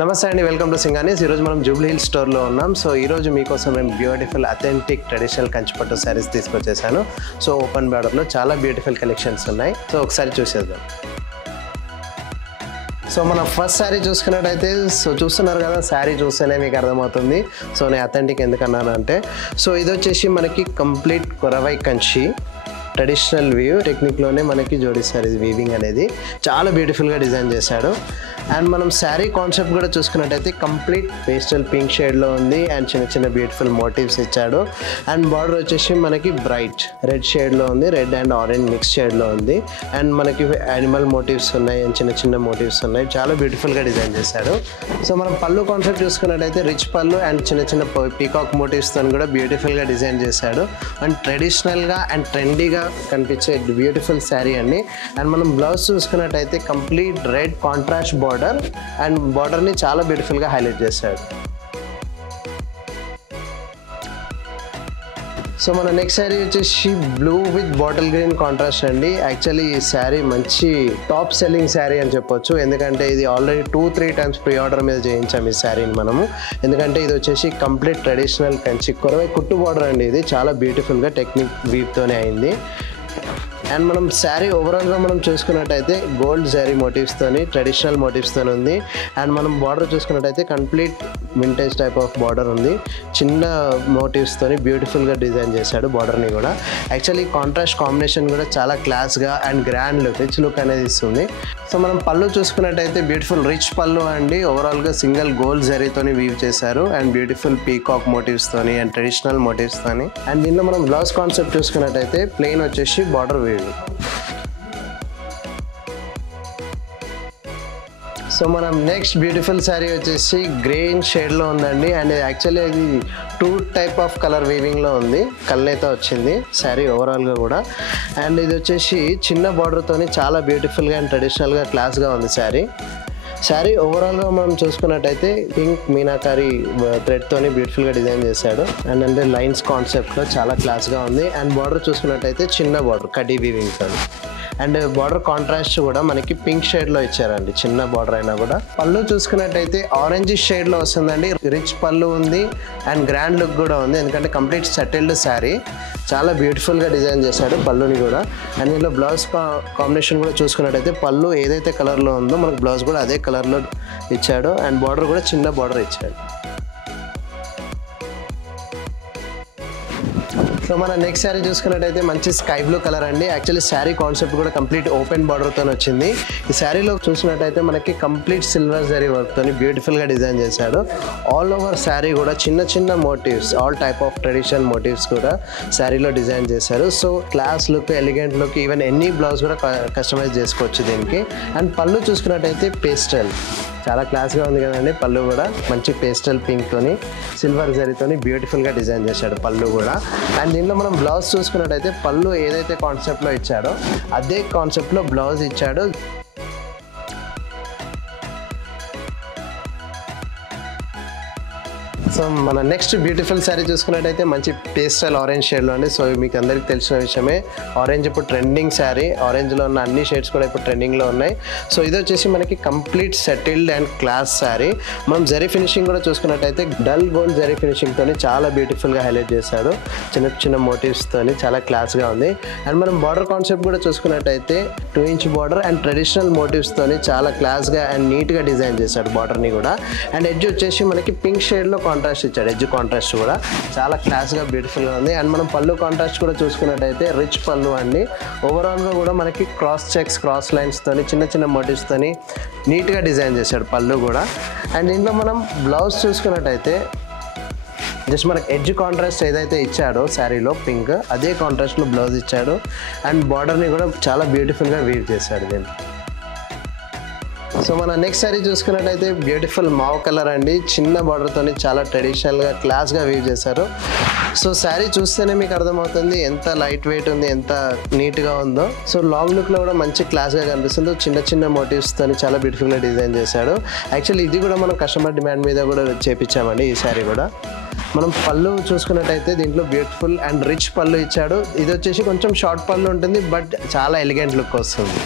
నమస్తే అండి, welcome to సింగానీస్. ఈరోజు మనం జూబ్లీ హిల్ స్టోర్లో ఉన్నాం. సో ఈరోజు మీకోసం నేను బ్యూటిఫుల్ అథెంటిక్ ట్రెడిషనల్ కంచిపట్టు శారీస్ తీసుకొచ్చేసాను. సో ఓపెన్ బార్డర్లో చాలా బ్యూటిఫుల్ కలెక్షన్స్ ఉన్నాయి. సో ఒకసారి చూసేద్దాం. సో మనం ఫస్ట్ శారీ చూసుకున్నట్టయితే చూస్తున్నారు కదా, శారీ చూస్తేనే మీకు అర్థమవుతుంది. సో నేను అథెంటిక్ ఎందుకన్నాను అంటే, సో ఇది వచ్చేసి మనకి complete Korvai Kanchi traditional view టెక్నిక్లోనే మనకి జోడిస్తారు. ఇది వీవింగ్ అనేది చాలా బ్యూటిఫుల్గా డిజైన్ చేశాడు. అండ్ మనం శారీ కాన్సెప్ట్ కూడా చూసుకున్నట్టయితే కంప్లీట్ పేస్టల్ పింక్ షేడ్లో ఉంది. అండ్ చిన్న చిన్న బ్యూటిఫుల్ మోటివ్స్ ఇచ్చాడు. అండ్ బార్డర్ వచ్చేసి మనకి బ్రైట్ రెడ్ షేడ్లో ఉంది, రెడ్ అండ్ ఆరెంజ్ మిక్స్ షేడ్లో ఉంది. అండ్ మనకి యానిమల్ మోటివ్స్ ఉన్నాయి అండ్ చిన్న చిన్న మోటివ్స్ ఉన్నాయి. చాలా బ్యూటిఫుల్గా డిజైన్ చేశాడు. సో మనం పళ్ళు కాన్సెప్ట్ చూసుకున్నట్టయితే రిచ్ పళ్ళు అండ్ చిన్న చిన్న పీకాక్ మోటివ్స్తో కూడా బ్యూటిఫుల్గా డిజైన్ చేశాడు. అండ్ ట్రెడిషనల్గా అండ్ ట్రెండీగా కనిపించే బ్యూటిఫుల్ శారీ అండి. అండ్ మనం బ్లౌజ్ చూసుకున్నట్టయితే complete red contrast border and బార్డర్ని చాలా బ్యూటిఫుల్గా హైలైట్ చేశాడు. సో మన నెక్స్ట్ శారీ వచ్చేసి blue with bottle green contrast అండి. యాక్చువల్లీ ఈ శారీ మంచి టాప్ సెల్లింగ్ శారీ అని చెప్పొచ్చు. ఎందుకంటే ఇది ఆల్రెడీ 2-3 టైమ్స్ ప్రీ ఆర్డర్ మీద చేయించాం ఈ శారీని మనము. ఎందుకంటే ఇది వచ్చేసి కంప్లీట్ ట్రెడిషనల్ కంచి కొరవై కుట్టు బార్డర్ అండి. ఇది చాలా బ్యూటిఫుల్గా టెక్నిక్ వీవ్తోనే అయింది. అండ్ మనం శారీ ఓవరాల్గా మనం చూసుకున్నట్టయితే గోల్డ్ శారీ మోటివ్స్తోని ట్రెడిషనల్ మోటివ్స్తో ఉంది. అండ్ మనం బార్డర్ చూసుకున్నట్టయితే complete vintage type of border ఉంది. చిన్న మోటివ్స్తోని బ్యూటిఫుల్గా డిజైన్ చేశాడు బార్డర్ని కూడా. యాక్చువల్లీ కాంట్రాస్ట్ కాంబినేషన్ కూడా చాలా క్లాస్గా and grand look, rich look అనేది ఇస్తుంది. సో మనం పళ్ళు చూసుకున్నట్టయితే బ్యూటిఫుల్ రిచ్ పళ్ళు అండి. ఓవరాల్గా సింగిల్ గోల్డ్ జరీతోని వీవ్ చేశారు అండ్ బ్యూటిఫుల్ పీకాక్ మోటివ్స్తోని అండ్ ట్రెడిషనల్ మోటివ్స్తోని. అండ్ దీనిలో మనం బ్లౌజ్ కాన్సెప్ట్ చూసుకున్నట్టయితే ప్లెయిన్ వచ్చేసి బార్డర్ వీవ్. సో మనం నెక్స్ట్ బ్యూటిఫుల్ శారీ వచ్చేసి గ్రీన్ షేడ్లో ఉందండి. అండ్ యాక్చువల్లీ ఇది 2 టైప్ ఆఫ్ కలర్ వీవింగ్లో ఉంది. కళ్ళైతే వచ్చింది శారీ ఓవరాల్గా కూడా. అండ్ ఇది వచ్చేసి చిన్న బార్డర్తోని చాలా బ్యూటిఫుల్గా అండ్ ట్రెడిషనల్గా క్లాస్గా ఉంది శారీ ఓవరాల్గా మనం చూసుకున్నట్టయితే పింక్ మీనాకారి థ్రెడ్తోని బ్యూటిఫుల్గా డిజైన్ చేశాడు. అండ్ అంటే లైన్స్ కాన్సెప్ట్లో చాలా క్లాస్గా ఉంది. అండ్ బార్డర్ చూసుకున్నట్టయితే చిన్న బార్డర్ కడ్డీ వీవింగ్తో. అండ్ బార్డర్ కాంట్రాస్ట్ కూడా మనకి పింక్ షేడ్లో ఇచ్చారండి, చిన్న బార్డర్ అయినా కూడా. పళ్ళు చూసుకున్నట్టయితే ఆరెంజ్ షేడ్లో వస్తుందండి. రిచ్ పళ్ళు ఉంది అండ్ గ్రాండ్ లుక్ కూడా ఉంది. ఎందుకంటే కంప్లీట్ సెటిల్డ్ శారీ చాలా బ్యూటిఫుల్గా డిజైన్ చేశాడు పళ్ళుని కూడా. అండ్ ఇందులో బ్లౌజ్ కాంబినేషన్ కూడా చూసుకున్నట్టయితే పళ్ళు ఏదైతే కలర్లో ఉందో మనకు బ్లౌజ్ కూడా అదే కలర్లో ఇచ్చాడు. అండ్ బార్డర్ కూడా చిన్న బార్డర్ ఇచ్చాడు. సో మన నెక్స్ట్ శారీ చూసుకున్నట్టయితే మంచి స్కై బ్లూ కలర్ అండి. యాక్చువల్లీ శారీ కాన్సెప్ట్ కూడా కంప్లీట్ ఓపెన్ బార్డర్తో వచ్చింది. ఈ శారీలో చూసినట్టయితే మనకి కంప్లీట్ సిల్వర్ జరీ వర్క్తో బ్యూటిఫుల్గా డిజైన్ చేశాడు. ఆల్ ఓవర్ శారీ కూడా చిన్న చిన్న motifs, all type of traditional motifs కూడా శారీలో డిజైన్ చేశారు. So class look, elegant look, even any blouse కూడా కస్టమైజ్ చేసుకోవచ్చు దీనికి. అండ్ పళ్ళు చూసుకున్నట్టయితే పేస్టల్ చాలా క్లాస్గా ఉంది కదండి. పళ్ళు కూడా మంచి పేస్టల్ పింక్తోని సిల్వర్ జరీతోని బ్యూటిఫుల్గా డిజైన్ చేశాడు పళ్ళు కూడా. అండ్ దీనిలో మనం బ్లౌజ్ చూసుకున్నట్టయితే పళ్ళు ఏదైతే కాన్సెప్ట్లో ఇచ్చాడో అదే కాన్సెప్ట్లో బ్లౌజ్ ఇచ్చాడు. సో మన నెక్స్ట్ బ్యూటిఫుల్ శారీ చూసుకున్నట్టయితే మంచి పేస్టల్ ఆరెంజ్ షేడ్లో అండి. సో మీకు అందరికీ తెలిసిన విషయమే, ఆరెంజ్ ఇప్పుడు ట్రెండింగ్ శారీ. ఆరెంజ్లో ఉన్న అన్ని షేడ్స్ కూడా ఇప్పుడు ట్రెండింగ్లో ఉన్నాయి. సో ఇది వచ్చేసి మనకి complete settled and class sari. మనం జరీ ఫినిషింగ్ కూడా చూసుకున్నట్టయితే డల్ గోల్డ్ జరీ ఫినిషింగ్తో చాలా బ్యూటిఫుల్గా హైలైట్ చేశాడు. చిన్న చిన్న మోటివ్స్తో చాలా క్లాస్గా ఉంది. అండ్ మనం బార్డర్ కాన్సెప్ట్ కూడా చూసుకున్నట్టయితే 2 ఇంచ్ బార్డర్ అండ్ ట్రెడిషనల్ మోటివ్స్తో చాలా క్లాస్గా అండ్ నీట్గా డిజైన్ చేశాడు బార్డర్ని కూడా. అండ్ ఎడ్జ్ వచ్చేసి మనకి పింక్ షేడ్లో కాంట్రాస్ట్ ఇచ్చాడు. ఎడ్జ్ కాంట్రాస్ట్ కూడా చాలా క్లాస్గా బ్యూటిఫుల్గా ఉంది. అండ్ మనం పళ్ళు కాంట్రాస్ట్ కూడా చూసుకున్నట్టయితే రిచ్ పళ్ళు అండి. ఓవరాల్గా కూడా మనకి క్రాస్ చెక్స్, క్రాస్ లైన్స్తోని చిన్న చిన్న మోటివ్స్తోని నీట్గా డిజైన్ చేశాడు పళ్ళు కూడా. అండ్ దీంట్లో మనం బ్లౌజ్ చూసుకున్నట్టయితే జస్ట్ మనకి ఎడ్జ్ కాంట్రాస్ట్ ఏదైతే ఇచ్చాడో శారీలో పింక్, అదే కాంట్రాస్ట్లో బ్లౌజ్ ఇచ్చాడు. అండ్ బార్డర్ని కూడా చాలా బ్యూటిఫుల్గా వీవ్ చేశాడు దీంట్లో. సో మన నెక్స్ట్ శారీ చూసుకున్నట్టయితే బ్యూటిఫుల్ మావ్ కలర్ అండి. చిన్న బార్డర్తో చాలా ట్రెడిషనల్గా క్లాస్గా వీవ్ చేశారు. సో శారీ చూస్తేనే మీకు అర్థమవుతుంది ఎంత లైట్ వెయిట్ ఉంది, ఎంత నీట్గా ఉందో. సో లాంగ్ లుక్లో కూడా మంచి క్లాస్గా కనిపిస్తుంది. చిన్న చిన్న మోటివ్స్తో చాలా బ్యూటిఫుల్గా డిజైన్ చేశాడు. యాక్చువల్లీ ఇది కూడా మనం కస్టమర్ డిమాండ్ మీద కూడా చేపించామండి ఈ శారీ కూడా. మనం పళ్ళు చూసుకున్నట్టయితే దీంట్లో బ్యూటిఫుల్ అండ్ రిచ్ పళ్ళు ఇచ్చాడు. ఇది వచ్చేసి కొంచెం షార్ట్ పళ్ళు ఉంటుంది, బట్ చాలా ఎలిగెంట్ లుక్ వస్తుంది.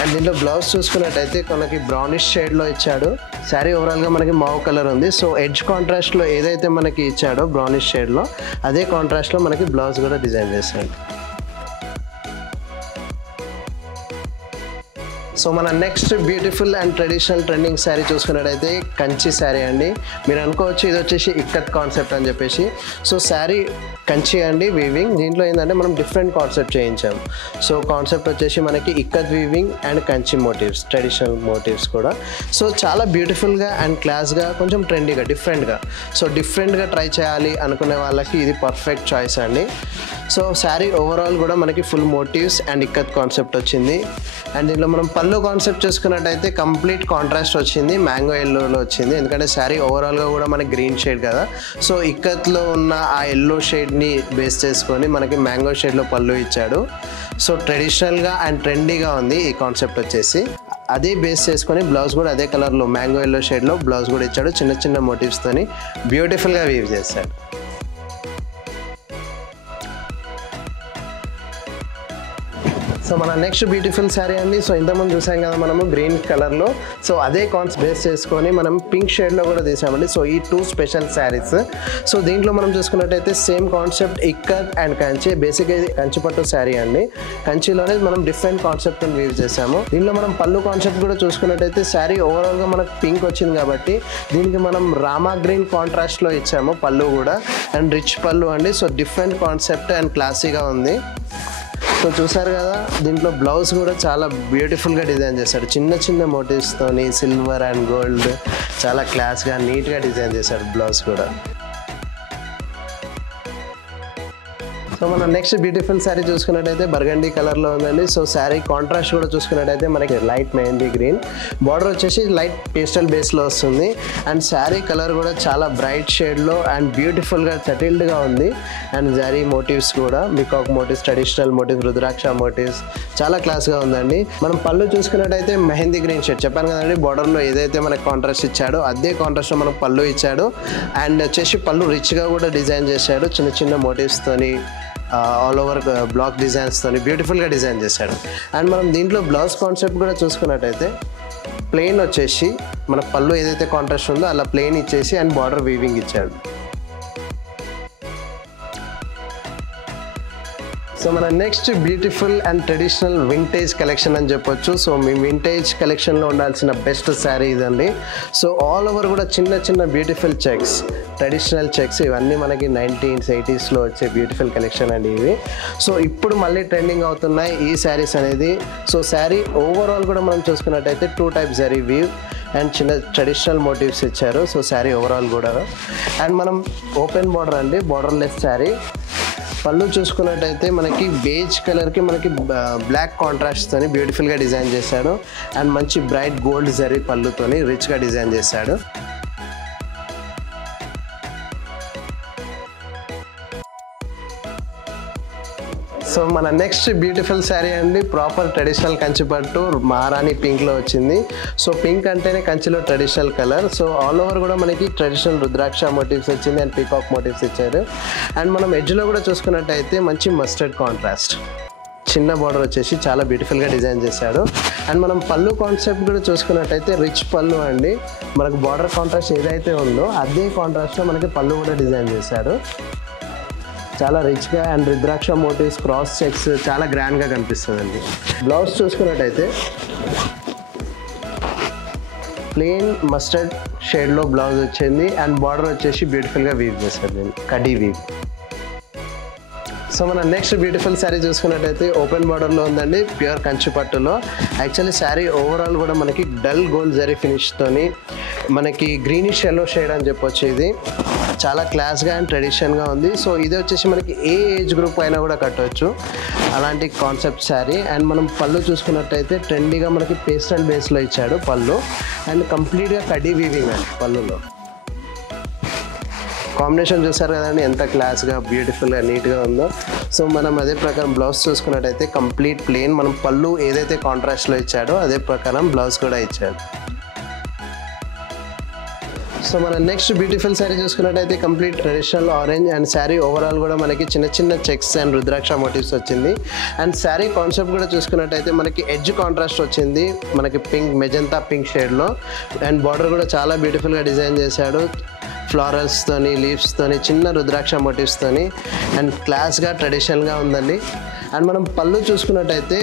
అండ్ దీంట్లో బ్లౌజ్ చూసుకున్నట్టయితే మనకి బ్రౌనిష్ షేడ్లో ఇచ్చాడు. శారీ ఓవరాల్గా మనకి మావ్ కలర్ ఉంది. సో ఎడ్జ్ కాంట్రాస్ట్లో ఏదైతే మనకి ఇచ్చాడో బ్రౌనిష్ షేడ్లో అదే కాంట్రాస్ట్లో మనకి బ్లౌజ్ కూడా డిజైన్ చేశాడు. సో మన next beautiful and traditional trending sari చూసుకున్నట్టయితే కంచి శారీ అండి. మీరు అనుకోవచ్చు ఇది వచ్చేసి ఇక్కత్ కాన్సెప్ట్ అని చెప్పేసి. సో శారీ కంచి అండి వీవింగ్. దీంట్లో ఏంటంటే మనం డిఫరెంట్ కాన్సెప్ట్ చేయించాము. సో కాన్సెప్ట్ వచ్చేసి మనకి ikat weaving and Kanchi motifs, traditional motifs కూడా. సో చాలా బ్యూటిఫుల్గా అండ్ క్లాస్గా, కొంచెం ట్రెండీగా, డిఫరెంట్గా. సో డిఫరెంట్గా ట్రై చేయాలి అనుకునే వాళ్ళకి ఇది పర్ఫెక్ట్ చాయిస్ అండి. సో శారీ ఓవరాల్ కూడా మనకి full motifs and ikat concept వచ్చింది. అండ్ దీంట్లో మనం పళ్ళు కాన్సెప్ట్ చూసుకున్నట్టయితే కంప్లీట్ కాంట్రాస్ట్ వచ్చింది, మ్యాంగో ఎల్లోలో వచ్చింది. ఎందుకంటే శారీ ఓవరాల్గా కూడా మనకి గ్రీన్ షేడ్ కదా. సో ఇక్కత్లో ఉన్న ఆ ఎల్లో షేడ్ని బేస్ చేసుకొని మనకి మ్యాంగో షేడ్లో పళ్ళు ఇచ్చాడు. సో ట్రెడిషనల్గా అండ్ ట్రెండీగా ఉంది ఈ కాన్సెప్ట్ వచ్చేసి. అదే బేస్ చేసుకొని బ్లౌజ్ కూడా అదే కలర్లో మ్యాంగో ఎల్లో షేడ్లో బ్లౌజ్ కూడా ఇచ్చాడు. చిన్న చిన్న మోటివ్స్తోని బ్యూటిఫుల్గా వీవ్ చేశాడు. సో మన నెక్స్ట్ బ్యూటిఫుల్ శారీ అండి. సో ఇంతకుముందు చూసాం కదా మనము గ్రీన్ కలర్లో. సో అదే కాన్సెప్ట్ బేస్ చేసుకొని మనం పింక్ షేడ్లో కూడా తీసామండి. సో ఈ 2 స్పెషల్ శారీస్. సో దీంట్లో మనం చూసుకున్నట్టయితే same concept ikat and Kanchi. బేసిక్గా ఇది కంచిపట్టు శారీ అండి. కంచిలోనే మనం డిఫరెంట్ కాన్సెప్ట్ వీవ్ చేసాము. దీంట్లో మనం పళ్ళు కాన్సెప్ట్ కూడా చూసుకున్నట్టయితే శారీ ఓవరాల్గా మనకు పింక్ వచ్చింది కాబట్టి దీనికి మనం రామా గ్రీన్ కాంట్రాస్ట్లో ఇచ్చాము పళ్ళు కూడా. అండ్ రిచ్ పళ్ళు అండి. సో డిఫరెంట్ కాన్సెప్ట్ అండ్ క్లాసీగా ఉంది. సో చూసారు కదా, దీంట్లో బ్లౌజ్ కూడా చాలా బ్యూటిఫుల్గా డిజైన్ చేశాడు. చిన్న చిన్న మోటివ్స్తోని సిల్వర్ అండ్ గోల్డ్ చాలా క్లాస్గా నీట్గా డిజైన్ చేశాడు బ్లౌజ్ కూడా. సో మన నెక్స్ట్ బ్యూటిఫుల్ శారీ చూసుకున్నట్టయితే బర్గండీ కలర్లో ఉందండి. సో శారీ కాంట్రాస్ట్ కూడా చూసుకున్నట్టయితే మనకి లైట్ మెహందీ గ్రీన్, బార్డర్ వచ్చేసి లైట్ పేస్టల్ బేస్లో వస్తుంది. అండ్ శారీ కలర్ కూడా చాలా బ్రైట్ షేడ్లో అండ్ బ్యూటిఫుల్గా సెటిల్డ్గా ఉంది. అండ్ శారీ మోటివ్స్ కూడా మికాక్ మోటివ్స్, ట్రెడిషనల్ మోటివ్స్, రుద్రాక్ష మోటివ్స్ చాలా క్లాస్గా ఉందండి. మనం పళ్ళు చూసుకున్నట్టయితే మెహందీ గ్రీన్ షేడ్ చెప్పాను కదండి. బార్డర్లో ఏదైతే మనకి కాంట్రాస్ట్ ఇచ్చాడో అదే కాంట్రాస్ట్లో మనకు పళ్ళు ఇచ్చాడు. అండ్ వచ్చేసి పళ్ళు రిచ్గా కూడా డిజైన్ చేశాడు. చిన్న చిన్న మోటివ్స్తోని ఆల్ ఓవర్ బ్లాక్ డిజైన్స్తో బ్యూటిఫుల్గా డిజైన్ చేశాడు. అండ్ మనం దీంట్లో బ్లౌజ్ కాన్సెప్ట్ కూడా చూసుకున్నట్టయితే ప్లెయిన్ వచ్చేసి మన పళ్ళు ఏదైతే కాంట్రాస్ట్ ఉందో అలా ప్లెయిన్ ఇచ్చేసి అండ్ బార్డర్ వీవింగ్ ఇచ్చాడు. సో మన next beautiful and traditional vintage collection అని చెప్పొచ్చు. సో మీ వింటేజ్ కలెక్షన్లో ఉండాల్సిన బెస్ట్ శారీ ఇదండి. సో ఆల్ ఓవర్ కూడా చిన్న చిన్న బ్యూటిఫుల్ చెక్స్, ట్రెడిషనల్ చెక్స్, ఇవన్నీ మనకి 19s, 80sలో వచ్చే బ్యూటిఫుల్ కలెక్షన్ అండి ఇవి. సో ఇప్పుడు మళ్ళీ ట్రెండింగ్ అవుతున్నాయి ఈ శారీస్ అనేది. సో శారీ ఓవరాల్ కూడా మనం చూసుకున్నట్టయితే 2 types జరీ వీవ్ అండ్ చిన్న ట్రెడిషనల్ మోటివ్స్ ఇచ్చారు. సో శారీ ఓవరాల్ కూడా. అండ్ మనం ఓపెన్ బార్డర్ అండి, బార్డర్లెస్ శారీ. పళ్ళు చూసుకున్నట్టయితే మనకి బేజ్ కలర్కి మనకి బ్లాక్ కాంట్రాస్ట్తోని బ్యూటిఫుల్గా డిజైన్ చేశాడు. అండ్ మంచి బ్రైట్ గోల్డ్ జరీ పళ్ళుతోని రిచ్గా డిజైన్ చేశాడు. సో మన నెక్స్ట్ బ్యూటిఫుల్ శారీ అండి, ప్రాపర్ ట్రెడిషనల్ కంచిపట్టు మహారాణి పింక్లో వచ్చింది. సో పింక్ అంటేనే కంచిలో traditional colour. So all over కూడా మనకి ట్రెడిషనల్ రుద్రాక్ష మోటివ్స్ వచ్చింది అండ్ పీకాక్ మోటివ్స్ ఇచ్చారు. అండ్ మనం ఎడ్జ్లో కూడా చూసుకున్నట్టయితే మంచి మస్టర్డ్ కాంట్రాస్ట్, చిన్న బార్డర్ వచ్చేసి చాలా బ్యూటిఫుల్గా డిజైన్ చేశాడు. అండ్ మనం పళ్ళు కాన్సెప్ట్ కూడా చూసుకున్నట్టయితే రిచ్ పళ్ళు అండి. మనకు బార్డర్ కాంట్రాస్ట్ ఏదైతే ఉందో అదే కాంట్రాస్ట్లో మనకి పళ్ళు కూడా డిజైన్ చేశాడు. చాలా రిచ్గా and rudraksha motifs, cross checks చాలా గ్రాండ్గా కనిపిస్తుందండి. బ్లౌజ్ చూసుకున్నట్టయితే ప్లెయిన్ మస్టర్డ్ షేడ్లో బ్లౌజ్ వచ్చింది అండ్ బార్డర్ వచ్చేసి బ్యూటిఫుల్గా వీవ్ చేశారు, కడీ వీవ్. సో మన నెక్స్ట్ బ్యూటిఫుల్ శారీ చూసుకున్నట్టయితే ఓపెన్ బార్డర్లో ఉందండి, ప్యూర్ కంచిపట్టులో. యాక్చువల్లీ శారీ ఓవరాల్ కూడా మనకి డల్ గోల్డ్ జరీ ఫినిష్తోని మనకి గ్రీనిష్ ఎల్లో షేడ్ అని చెప్పొచ్చు. ఇది చాలా క్లాస్గా అండ్ ట్రెడిషన్గా ఉంది. సో ఇది వచ్చేసి మనకి ఏ ఏజ్ గ్రూప్ అయినా కూడా కట్టవచ్చు అలాంటి కాన్సెప్ట్ శారీ. అండ్ మనం పళ్ళు చూసుకున్నట్టయితే ట్రెండీగా మనకి పేస్టల్ బేస్లో ఇచ్చాడు పళ్ళు. అండ్ కంప్లీట్గా కడీ వీవింగ్ అండి పళ్ళులో. కాంబినేషన్ చూసారు కదండి ఎంత క్లాస్గా, బ్యూటిఫుల్గా, నీట్గా ఉందో. సో మనం అదే ప్రకారం బ్లౌజ్ చూసుకున్నట్టయితే కంప్లీట్ ప్లెయిన్, మనం పళ్ళు ఏదైతే కాంట్రాస్ట్లో ఇచ్చాడో అదే ప్రకారం బ్లౌజ్ కూడా ఇచ్చాడు. సో మన నెక్స్ట్ బ్యూటిఫుల్ శారీ చూసుకున్నట్టయితే complete traditional orange and sari overall కూడా మనకి చిన్న చిన్న చెక్స్ అండ్ రుద్రాక్ష మోటివ్స్ వచ్చింది. అండ్ శారీ కాన్సెప్ట్ కూడా చూసుకున్నట్టయితే మనకి ఎడ్జ్ కాంట్రాస్ట్ వచ్చింది, మనకి పింక్ మెజంతా పింక్ షేడ్లో. అండ్ బార్డర్ కూడా చాలా బ్యూటిఫుల్గా డిజైన్ చేశాడు, ఫ్లారల్స్తోని లీవ్స్తోని చిన్న రుద్రాక్ష మోటివ్స్తోని అండ్ క్లాస్గా ట్రెడిషనల్గా ఉందండి. అండ్ మనం పళ్ళు చూసుకున్నట్టయితే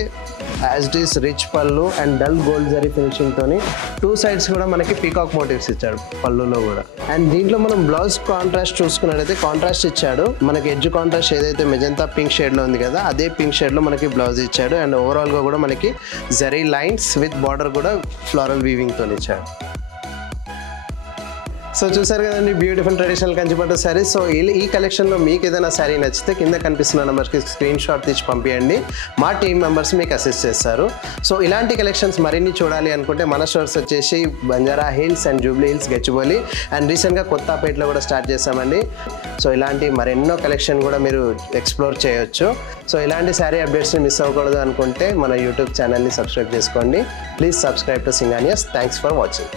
as it is rich pallu and dull gold zari ఫినిషింగ్తోని 2 సైడ్స్ కూడా మనకి పీకాక్ మోటివ్స్ ఇచ్చాడు పళ్ళులో కూడా. అండ్ దీంట్లో మనం బ్లౌజ్ కాంట్రాస్ట్ చూసుకున్నట్టయితే కాంట్రాస్ట్ ఇచ్చాడు, మనకి ఎడ్జ్ కాంట్రాస్ట్ ఏదైతే మెజంతా పింక్ షేడ్లో ఉంది కదా అదే పింక్ షేడ్లో మనకి బ్లౌజ్ ఇచ్చాడు. అండ్ ఓవరాల్గా కూడా మనకి జరీ లైన్స్ విత్ బార్డర్ కూడా ఫ్లోరల్ వీవింగ్తో ఇచ్చాడు. సో చూసారు కదండి బ్యూటిఫుల్ ట్రెడిషనల్ కంచిపట్టు శారీ. సో ఈ కలెక్షన్లో మీకు ఏదైనా శారీ నచ్చితే కింద కనిపిస్తున్న నెంబర్స్కి స్క్రీన్ షాట్ తీసి పంపించండి, మా టీమ్ మెంబర్స్ మీకు అసిస్ట్ చేస్తారు. సో ఇలాంటి కలెక్షన్స్ మరిన్ని చూడాలి అనుకుంటే మన స్టోర్స్ వచ్చేసి Banjara hills and Jubilee hills, Gachibowli and రీసెంట్గా కొత్తపేటలో కూడా స్టార్ట్ చేసామండి. సో ఇలాంటి మరెన్నో కలెక్షన్ కూడా మీరు ఎక్స్ప్లోర్ చేయొచ్చు. సో ఇలాంటి శారీ అప్డేట్స్ని మిస్ అవ్వకూడదు అనుకుంటే మన యూట్యూబ్ ఛానల్ని సబ్స్క్రైబ్ చేసుకోండి. Please subscribe to Singhanias. Thanks for watching.